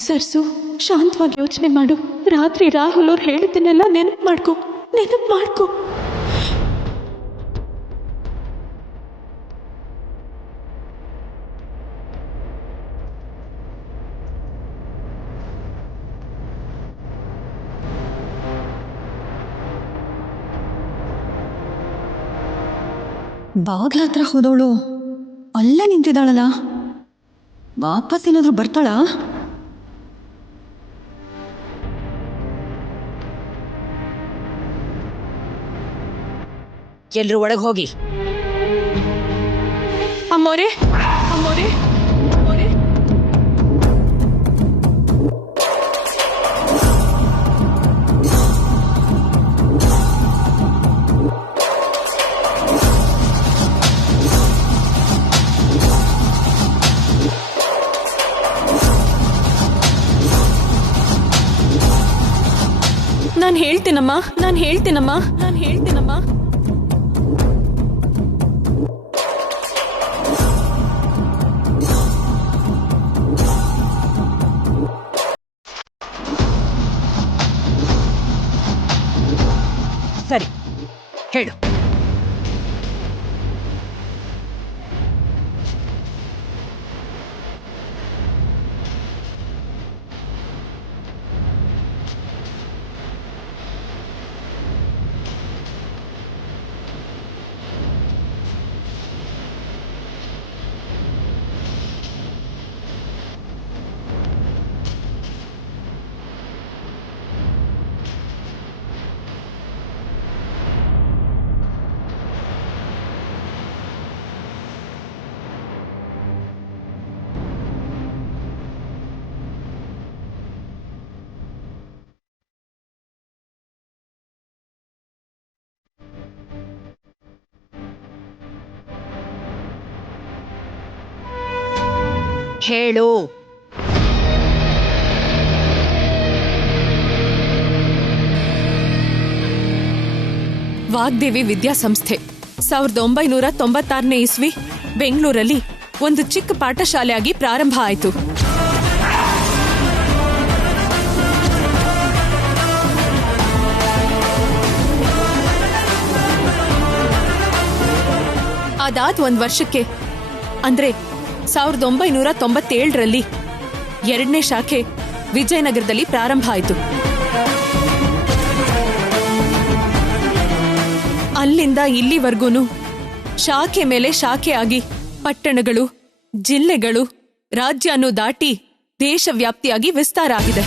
ಸರ್ಸು, ಶಾಂತವಾಗಿ ಯೋಚನೆ ಮಾಡು. ರಾತ್ರಿ ರಾಹುಲ್ ಅವ್ರು ಹೇಳಿದ್ದನ್ನೆಲ್ಲ ನೆನಪು ಮಾಡ್ಕೊ. ಬಾಗ್ಲ ಹತ್ರ ಹೋದವಳು ಅಲ್ಲೇ ನಿಂತಿದ್ದಾಳಲ್ಲ, ವಾಪಸ್ ಏನಾದ್ರೂ ಬರ್ತಾಳಾ? ಎಲ್ರು ಒಳಗೆ ಹೋಗಿ. ಅಮ್ಮೋರೆ ಅಮ್ಮೋರೆ ಅಮ್ಮೋರೆ, ನಾನು ಹೇಳ್ತೀನಮ್ಮ, ನಾನು ಹೇಳ್ತೀನಮ್ಮ, ನಾನು ಹೇಳ್ತೀನಮ್ಮ. ಸರಿ, ಹೇಳು. ಹೇಳು. ವಾಗ್ದೇವಿ ವಿದ್ಯಾಸಂಸ್ಥೆ 1996ನೇ ಇಸ್ವಿ ಬೆಂಗಳೂರಲ್ಲಿ ಒಂದು ಚಿಕ್ಕ ಪಾಠಶಾಲೆಯಾಗಿ ಪ್ರಾರಂಭ ಆಯಿತು. ಅದಾದ ಒಂದು ವರ್ಷಕ್ಕೆ ಅಂದ್ರೆ 1997ರಲ್ಲಿ 2ನೇ ಶಾಖೆ ವಿಜಯನಗರದಲ್ಲಿ ಪ್ರಾರಂಭ ಆಯಿತು. ಅಲ್ಲಿಂದ ಇಲ್ಲಿವರೆಗೂ ಶಾಖೆ ಮೇಲೆ ಶಾಖೆ ಆಗಿ ಪಟ್ಟಣಗಳು, ಜಿಲ್ಲೆಗಳು, ರಾಜ್ಯನೂ ದಾಟಿ ದೇಶವ್ಯಾಪ್ತಿಯಾಗಿ ವಿಸ್ತಾರ ಆಗಿದೆ.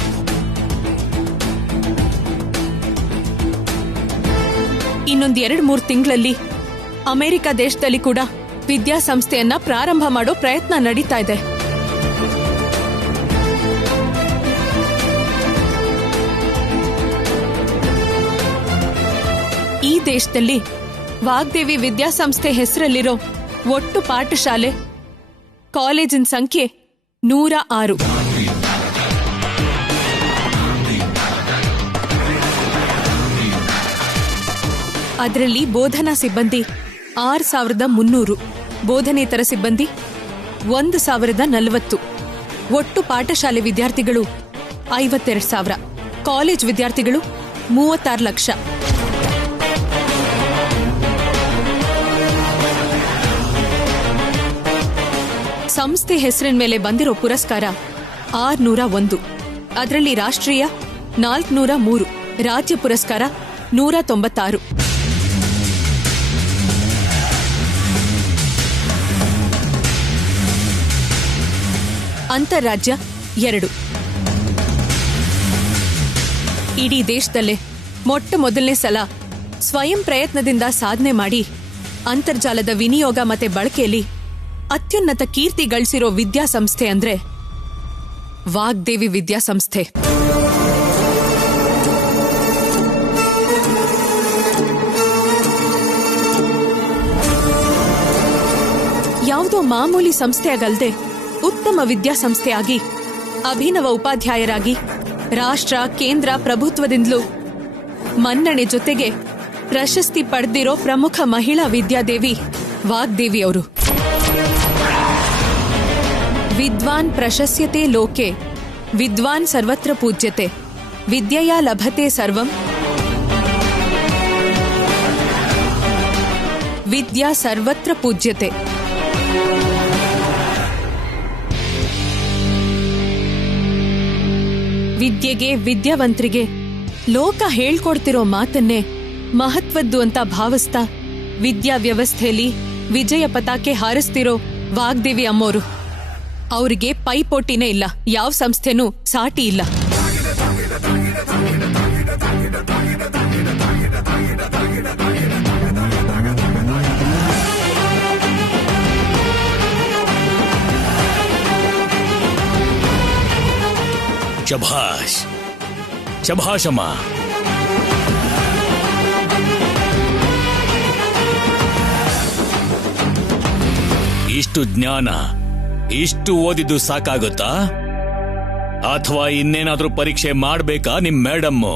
ಇನ್ನೊಂದು 2-3 ತಿಂಗಳಲ್ಲಿ ಅಮೆರಿಕ ದೇಶದಲ್ಲಿ ಕೂಡ ವಿದ್ಯಾಸಂಸ್ಥೆಯನ್ನ ಪ್ರಾರಂಭ ಮಾಡೋ ಪ್ರಯತ್ನ ನಡೀತಾ ಇದೆ. ಈ ದೇಶದಲ್ಲಿ ವಾಗ್ದೇವಿ ವಿದ್ಯಾಸಂಸ್ಥೆ ಹೆಸರಲ್ಲಿರೋ ಒಟ್ಟು ಪಾಠಶಾಲೆ, ಕಾಲೇಜಿನ ಸಂಖ್ಯೆ 106. ಅದರಲ್ಲಿ ಬೋಧನಾ ಸಿಬ್ಬಂದಿ 6300, ಬೋಧನೇತರ ಸಿಬ್ಬಂದಿ 1040. ಒಟ್ಟು ಪಾಠಶಾಲೆ ವಿದ್ಯಾರ್ಥಿಗಳು 52,000, ಕಾಲೇಜ್ ವಿದ್ಯಾರ್ಥಿಗಳು 36 ಲಕ್ಷ. ಸಂಸ್ಥೆ ಹೆಸರಿನ ಮೇಲೆ ಬಂದಿರೋ ಪುರಸ್ಕಾರ 601. ಅದರಲ್ಲಿ ರಾಷ್ಟ್ರೀಯ 403, ರಾಜ್ಯ ಪುರಸ್ಕಾರ 196. ಅಂತಾರಾಜ್ಯ 2. ಇಡೀ ದೇಶದಲ್ಲೇ ಮೊಟ್ಟ ಮೊದಲನೇ ಸಲ ಸ್ವಯಂ ಪ್ರಯತ್ನದಿಂದ ಸಾಧನೆ ಮಾಡಿ ಅಂತರ್ಜಾಲದ ವಿನಿಯೋಗ ಮತ್ತೆ ಬಳಕೆಯಲ್ಲಿ ಅತ್ಯುನ್ನತ ಕೀರ್ತಿ ಗಳಿಸಿರೋ ವಿದ್ಯಾಸಂಸ್ಥೆ ಅಂದ್ರೆ ವಾಗ್ದೇವಿ ವಿದ್ಯಾಸಂಸ್ಥೆ. ಯಾವುದೋ ಮಾಮೂಲಿ ಸಂಸ್ಥೆಯಾಗಲ್ದೆ ಉತ್ತಮ ವಿದ್ಯಾಸಂಸ್ಥೆಯಾಗಿ ಅಭಿನವ ಉಪಾಧ್ಯಾಯರಾಗಿ ರಾಷ್ಟ್ರ, ಕೇಂದ್ರ ಪ್ರಭುತ್ವದಿಂದಲೂ ಮನ್ನಣೆ ಜೊತೆಗೆ ಪ್ರಶಸ್ತಿ ಪಡೆದಿರೋ ಪ್ರಮುಖ ಮಹಿಳಾ ವಿದ್ಯಾದೇವಿ ವಾಗ್ದೇವಿ ಅವರು. ವಿದ್ವಾನ್ ಪ್ರಶಸ್ಯತೆ ಲೋಕೆ, ವಿದ್ವಾನ್ ಸರ್ವತ್ರ ಪೂಜ್ಯತೆ, ವಿದ್ಯೆಯಾ ಲಭತೆ ಸರ್ವಂ, ವಿದ್ಯಾ ಸರ್ವತ್ರ ಪೂಜ್ಯತೆ. ವಿದ್ಯೆಗೆ, ವಿದ್ಯಾವಂತರಿಗೆ ಲೋಕ ಹೇಳ್ಕೊಡ್ತಿರೋ ಮಾತನ್ನೇ ಮಹತ್ವದ್ದು ಅಂತ ಭಾವಿಸ್ತಾ ವಿದ್ಯಾ ವ್ಯವಸ್ಥೆಯಲ್ಲಿ ವಿಜಯ ಪತಾಕೆ ಹಾರಿಸ್ತಿರೋ ವಾಗ್ದೇವಿ ಅಮ್ಮೋರು. ಅವರಿಗೆ ಪೈಪೋಟಿನೇ ಇಲ್ಲ, ಯಾವ ಸಂಸ್ಥೆನೂ ಸಾಟಿ ಇಲ್ಲ. ಶಭಾಷ್ ಶಭಾಷಮ್ಮ. ಇಷ್ಟು ಜ್ಞಾನ, ಇಷ್ಟು ಓದಿದ್ದು ಸಾಕಾಗುತ್ತಾ ಅಥವಾ ಇನ್ನೇನಾದ್ರೂ ಪರೀಕ್ಷೆ ಮಾಡ್ಬೇಕಾ ನಿಮ್ ಮೇಡಮ್ಮು?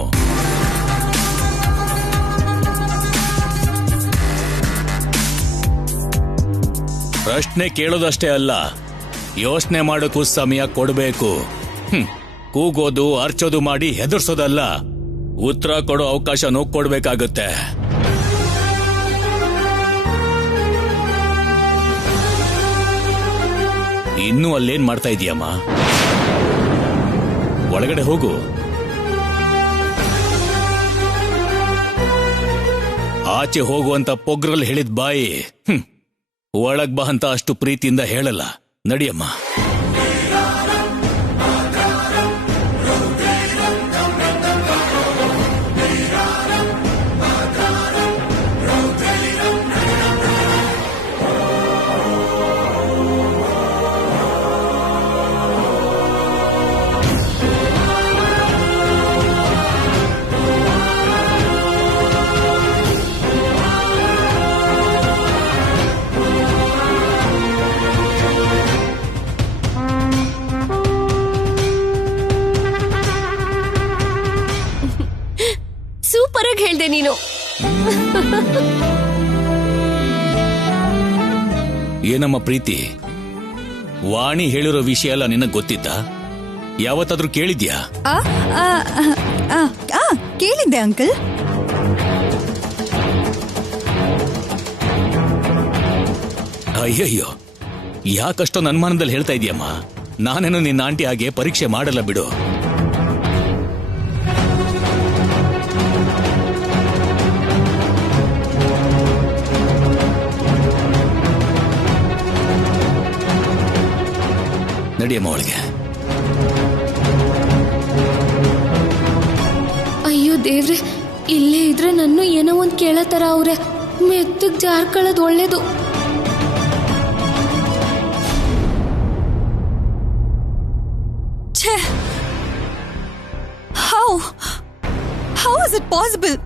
ಪ್ರಶ್ನೆ ಕೇಳೋದಷ್ಟೇ ಅಲ್ಲ, ಯೋಚನೆ ಮಾಡೋಕ್ಕೂ ಸಮಯ ಕೊಡಬೇಕು. ಕೂಗೋದು ಅರ್ಚೋದು ಮಾಡಿ ಹೆದರ್ಸೋದಲ್ಲ, ಉತ್ತರ ಕೊಡೋ ಅವಕಾಶನೂ ಕೊಡ್ಬೇಕಾಗುತ್ತೆ. ಇನ್ನೂ ಅಲ್ಲೇನ್ ಮಾಡ್ತಾ ಇದೀಯಮ್ಮ? ಒಳಗಡೆ ಹೋಗು. ಆಚೆ ಹೋಗುವಂತ ಪೊಗ್ರಲ್ಲಿ ಹೇಳಿದ ಬಾಯಿ ಒಳಗ್ ಬಾ ಅಂತ ಅಷ್ಟು ಪ್ರೀತಿಯಿಂದ ಹೇಳಲ್ಲ. ನಡಿಯಮ್ಮ. ಸೂಪರ್ ಆಗಿ ಹೇಳ್ದೆ ನೀನು. ಏನಮ್ಮ ಪ್ರೀತಿ, ವಾಣಿ ಹೇಳಿರೋ ವಿಷಯ ಎಲ್ಲ ನಿನಗ್ ಗೊತ್ತಿತ್ತ? ಯಾವತ್ತಾದ್ರೂ ಕೇಳಿದ್ಯಾ? ಕೇಳಿದ್ದೆ ಅಂಕಲ್. ಅಯ್ಯಯ್ಯೋ, ಯಾಕಷ್ಟೊಂದು ಅನುಮಾನದಲ್ಲಿ ಹೇಳ್ತಾ ಇದೀಯಮ್ಮ? ನಾನೇನು ನಿನ್ನ ಆಂಟಿ ಹಾಗೆ ಪರೀಕ್ಷೆ ಮಾಡಲ್ಲ ಬಿಡು. ನಡಿಯಮ್ಮ ಒಳಗೆ. ಅಯ್ಯೋ ದೇವ್ರೆ, ಇಲ್ಲೇ ಇದ್ರೆ ನನ್ನ ಏನೋ ಒಂದ್ ಕೇಳತಾರ ಅವ್ರೆ. ಮೆತ್ತಗ್ ಜಾರ್ಕೊಳ್ಳೋದು ಒಳ್ಳೇದು. ಛೇ, how is it possible?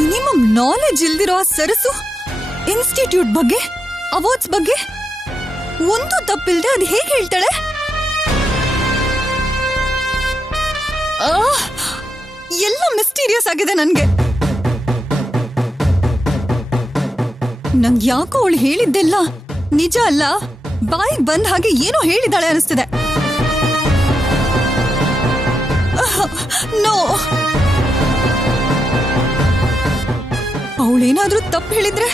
Minimum knowledge ಇಲ್ದಿರೋ ಸರಸು ಇನ್ಸ್ಟಿಟ್ಯೂಟ್ ಬಗ್ಗೆ, ಅವಾರ್ಡ್ಸ್ ಬಗ್ಗೆ ಒಂದು ತಪ್ಪಿಲ್ದೆ ಅದು ಹೇಗೆ ಹೇಳ್ತಾಳೆ? ಎಲ್ಲ ಮಿಸ್ಟೀರಿಯಸ್ ಆಗಿದೆ ನನ್ಗೆ. ನಂಗೆ ಯಾಕೋ ಅವಳು ಹೇಳಿದ್ದೆಲ್ಲ ನಿಜ ಅಲ್ಲ, ಬಾಯಿಗೆ ಬಂದ ಹಾಗೆ ಏನೋ ಹೇಳಿದಾಳೆ ಅನಿಸ್ತಿದೆ. ನೋ, ಅವಳೇನಾದ್ರೂ ತಪ್ಪು ಹೇಳಿದ್ರೆ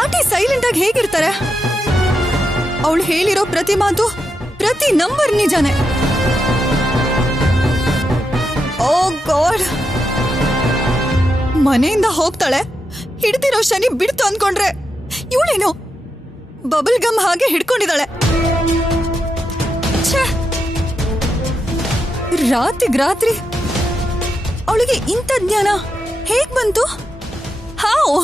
ಆಂಟಿ ಸೈಲೆಂಟ್ ಆಗಿ ಹೇಗಿರ್ತಾರೆ? ಅವಳು ಹೇಳಿರೋ ಪ್ರತಿ ಮಾತು, ಪ್ರತಿ ನಂಬರ್ ನಿಜಾನೆ. ಓ ಗಾಡ್, ಮನೆಯಿಂದ ಹೋಗ್ತಾಳೆ, ಹಿಡ್ದಿರೋ ಶನಿ ಬಿಡ್ತು ಅನ್ಕೊಂಡ್ರೆ ಇವಳೇನೋ ಬಬಲ್ ಗಮ್ ಹಾಗೆ ಹಿಡ್ಕೊಂಡಿದ್ದಾಳೆ. ರಾತ್ರಿ ಅವಳಿಗೆ ಇಂಥ ಜ್ಞಾನ ಹೇಗ್ ಬಂತು? ಹಾವ್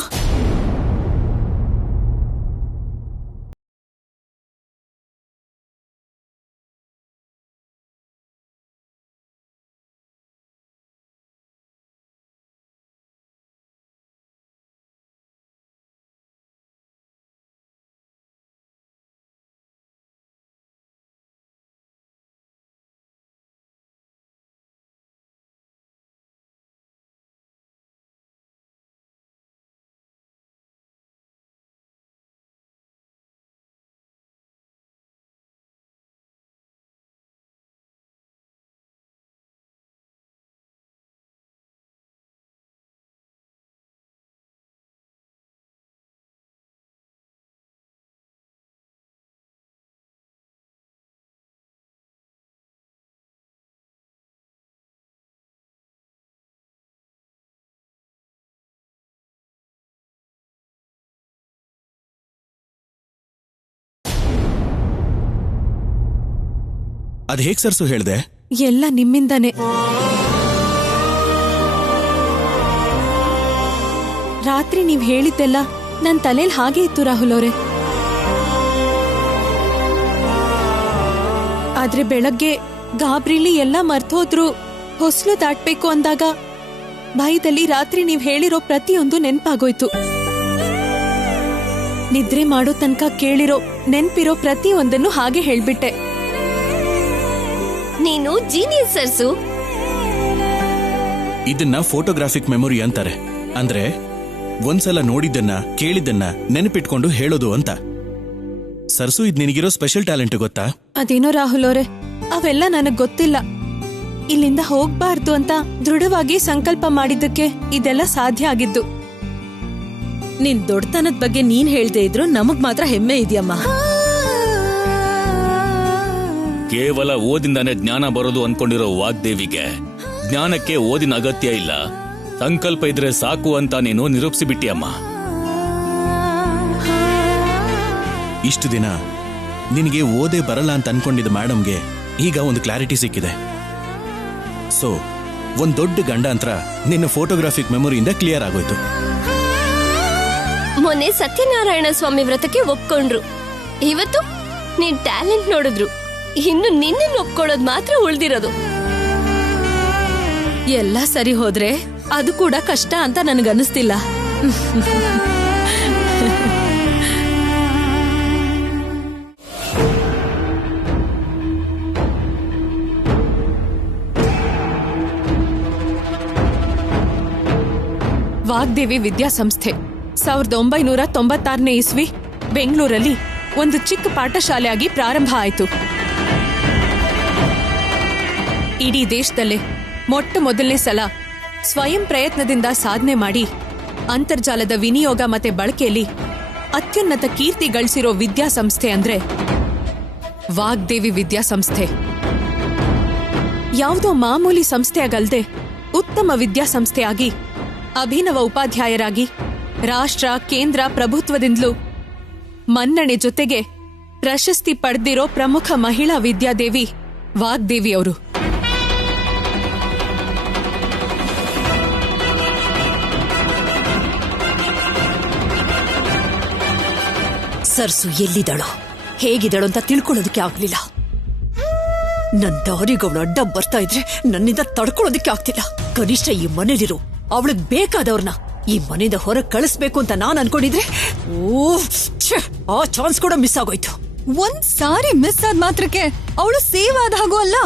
ಅದ್ ಹೇಗ್ ಸರ್ಸು ಹೇಳ್ದೆ? ಎಲ್ಲ ನಿಮ್ಮಿಂದಾನೆ. ರಾತ್ರಿ ನೀವ್ ಹೇಳಿದ್ದೆಲ್ಲ ನನ್ ತಲೆಯಲ್ಲಿ ಹಾಗೆ ಇತ್ತು ರಾಹುಲ್ ಅವರೇ. ಆದ್ರೆ ಬೆಳಗ್ಗೆ ಗಾಬ್ರಿಲಿ ಎಲ್ಲ ಮರ್ತೋದ್ರು. ಹೊಸ್ಲು ದಾಟ್ಬೇಕು ಅಂದಾಗ ಭಯದಲ್ಲಿ ರಾತ್ರಿ ನೀವ್ ಹೇಳಿರೋ ಪ್ರತಿಯೊಂದು ನೆನ್ಪಾಗೋಯ್ತು. ನಿದ್ರೆ ಮಾಡೋ ತನಕ ಕೇಳಿರೋ ನೆನ್ಪಿರೋ ಪ್ರತಿಯೊಂದನ್ನು ಹಾಗೆ ಹೇಳ್ಬಿಟ್ಟೆ. ನೀನು ಜೀನಿಯಸ್ ಸರ್ಸು. ಇದನ್ನ ಫೋಟೋಗ್ರಾಫಿಕ್ ಮೆಮೊರಿ ಅಂತಾರೆ. ಅಂದ್ರೆ ಒಂದ್ಸಲ ನೋಡಿದ್ದನ್ನ ಕೇಳಿದ್ದನ್ನ ನೆನಪಿಟ್ಕೊಂಡು ಹೇಳೋದು ಅಂತ. ಸರ್ಸು, ಇದ್ ನಿನಗಿರೋ ಸ್ಪೆಷಲ್ ಟ್ಯಾಲೆಂಟ್ ಗೊತ್ತಾ? ಅದೇನೋ ರಾಹುಲ್ ಅವರೇ, ಅವೆಲ್ಲ ನನಗ್ ಗೊತ್ತಿಲ್ಲ. ಇಲ್ಲಿಂದ ಹೋಗ್ಬಾರ್ದು ಅಂತ ದೃಢವಾಗಿ ಸಂಕಲ್ಪ ಮಾಡಿದ್ದಕ್ಕೆ ಇದೆಲ್ಲ ಸಾಧ್ಯ ಆಗಿದ್ದು. ನಿನ್ ದೊಡ್ಡತನದ ಬಗ್ಗೆ ನೀನ್ ಹೇಳ್ದೆ ಇದ್ರು ನಮಗ್ ಮಾತ್ರ ಹೆಮ್ಮೆ ಇದೆಯಮ್ಮ. ಕೇವಲ ಓದಿಂದಾನೆ ಜ್ಞಾನ ಬರೋದು ಅನ್ಕೊಂಡಿರೋ ವಾಗ್ದೇವಿಗೆ ಜ್ಞಾನಕ್ಕೆ ಓದಿನ ಅಗತ್ಯ ಇಲ್ಲ, ಸಂಕಲ್ಪ ಇದ್ರೆ ಸಾಕು ಅಂತ ನೀನು ನಿರೂಪಿಸಿಬಿಟ್ಟಿಯಮ್ಮ. ಇಷ್ಟು ದಿನ ನಿನಗೆ ಓದೇ ಬರಲ್ಲ ಅಂತ ಅನ್ಕೊಂಡಿದ್ದ ಮೇಡಮ್ಗೆ ಈಗ ಒಂದು ಕ್ಲಾರಿಟಿ ಸಿಕ್ಕಿದೆ. ಸೊ ಒಂದ್ ದೊಡ್ಡ ಗಂಡಾಂತರ ನಿನ್ನ ಫೋಟೋಗ್ರಾಫಿಕ್ ಮೆಮೊರಿಯಿಂದ ಕ್ಲಿಯರ್ ಆಗೋಯ್ತು. ಮೊನ್ನೆ ಸತ್ಯನಾರಾಯಣ ಸ್ವಾಮಿ ವ್ರತಕ್ಕೆ ಒಪ್ಕೊಂಡ್ರು. ಇವತ್ತು ನೀನ್ ಟ್ಯಾಲೆಂಟ್ ನೋಡಿದ್ರು. ಇನ್ನು ನಿನ್ನನ್ನು ಒಪ್ಕೊಳ್ಳೋದು ಮಾತ್ರ ಉಳ್ದಿರೋದು. ಎಲ್ಲ ಸರಿ ಹೋದ್ರೆ ಅದು ಕೂಡ ಕಷ್ಟ ಅಂತ ನನಗನ್ನಿಸ್ತಿಲ್ಲ. ವಾಗ್ದೇವಿ ವಿದ್ಯಾಸಂಸ್ಥೆ 1996ನೇ ಇಸ್ವಿ ಬೆಂಗಳೂರಲ್ಲಿ ಒಂದು ಚಿಕ್ಕ ಪಾಠಶಾಲೆಯಾಗಿ ಪ್ರಾರಂಭ ಆಯಿತು. ಇಡೀ ದೇಶದಲ್ಲೇ ಮೊಟ್ಟ ಮೊದಲನೇ ಸಲ ಸ್ವಯಂ ಪ್ರಯತ್ನದಿಂದ ಸಾಧನೆ ಮಾಡಿ ಅಂತರ್ಜಾಲದ ವಿನಿಯೋಗ ಮತ್ತೆ ಬಳಕೆಯಲ್ಲಿ ಅತ್ಯುನ್ನತ ಕೀರ್ತಿ ಗಳಿಸಿರೋ ವಿದ್ಯಾಸಂಸ್ಥೆ ಅಂದ್ರೆ ವಾಗ್ದೇವಿ ವಿದ್ಯಾಸಂಸ್ಥೆ. ಯಾವುದೋ ಮಾಮೂಲಿ ಸಂಸ್ಥೆಯಾಗಲ್ದೆ ಉತ್ತಮ ವಿದ್ಯಾಸಂಸ್ಥೆಯಾಗಿ ಅಭಿನವ ಉಪಾಧ್ಯಾಯರಾಗಿ ರಾಷ್ಟ್ರ ಕೇಂದ್ರ ಪ್ರಭುತ್ವದಿಂದಲೂ ಮನ್ನಣೆ ಜೊತೆಗೆ ಪ್ರಶಸ್ತಿ ಪಡೆದಿರೋ ಪ್ರಮುಖ ಮಹಿಳಾ ವಿದ್ಯಾದೇವಿ ವಾಗ್ದೇವಿ ಅವರು. ಸರ್ಸು ಎಲ್ಲಿದ್ದಾಳೋ ಹೇಗಿದ್ದಾಳೋ ಅಂತ ತಿಳ್ಕೊಳ್ಳೋದಕ್ಕೆ ಆಗ್ಲಿಲ್ಲ. ನನ್ ದಾರಿಗವಳು ಅಡ್ಡ ಬರ್ತಾ ಇದ್ರೆ ನನ್ನಿಂದ ತಡ್ಕೊಳ್ಳೋದಕ್ಕೆ ಆಗ್ತಿಲ್ಲ. ಕನಿಷ್ಠ ಈ ಮನೇಲಿರು ಅವಳಿಗೆ ಬೇಕಾದವ್ರನ್ನ ಈ ಮನೆಯಿಂದ ಹೊರಗೆ ಕಳಿಸ್ಬೇಕು ಅಂತ ನಾನ್ ಅನ್ಕೊಂಡಿದ್ರೆ ಆ ಚಾನ್ಸ್ ಕೂಡ ಮಿಸ್ ಆಗೋಯ್ತು. ಒಂದ್ ಸಾರಿ ಮಿಸ್ ಆದ ಮಾತ್ರಕ್ಕೆ ಅವಳು ಸೇವ್ ಆದ ಹಾಗೂ ಅಲ್ಲ,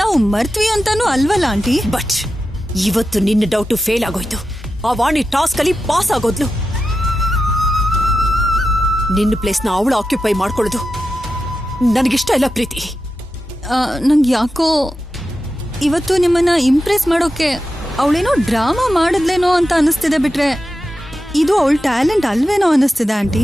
ನಾವು ಮರ್ತ್ವಿ ಅಂತಾನೂ ಅಲ್ವಲ್ಲ ಆಂಟಿ. ಬಟ್ ಇವತ್ತು ನಿನ್ನ ಡೌಟ್ ಫೇಲ್ ಆಗೋಯ್ತು. ಆ ವಾಣಿ ಟಾಸ್ಕ್ ಅಲ್ಲಿ ಪಾಸ್ ಆಗೋದ್ಲು. ನಿನ್ನ ಪ್ಲೇಸ್ನ ಅವಳು ಆಕ್ಯುಪೈ ಮಾಡ್ಕೊಳ್ಳೋದು ನನಗಿಷ್ಟ ಇಲ್ಲ ಪ್ರೀತಿ. ನಂಗೆ ಯಾಕೋ ಇವತ್ತು ನಿಮ್ಮನ್ನ ಇಂಪ್ರೆಸ್ ಮಾಡೋಕೆ ಅವಳೇನೋ ಡ್ರಾಮಾ ಮಾಡಿದ್ಲೇನೋ ಅಂತ ಅನಿಸ್ತಿದೆ. ಬಿಟ್ರೆ ಇದು ಅವಳ ಟ್ಯಾಲೆಂಟ್ ಅಲ್ವೇನೋ ಅನಿಸ್ತಿದೆ ಆಂಟಿ.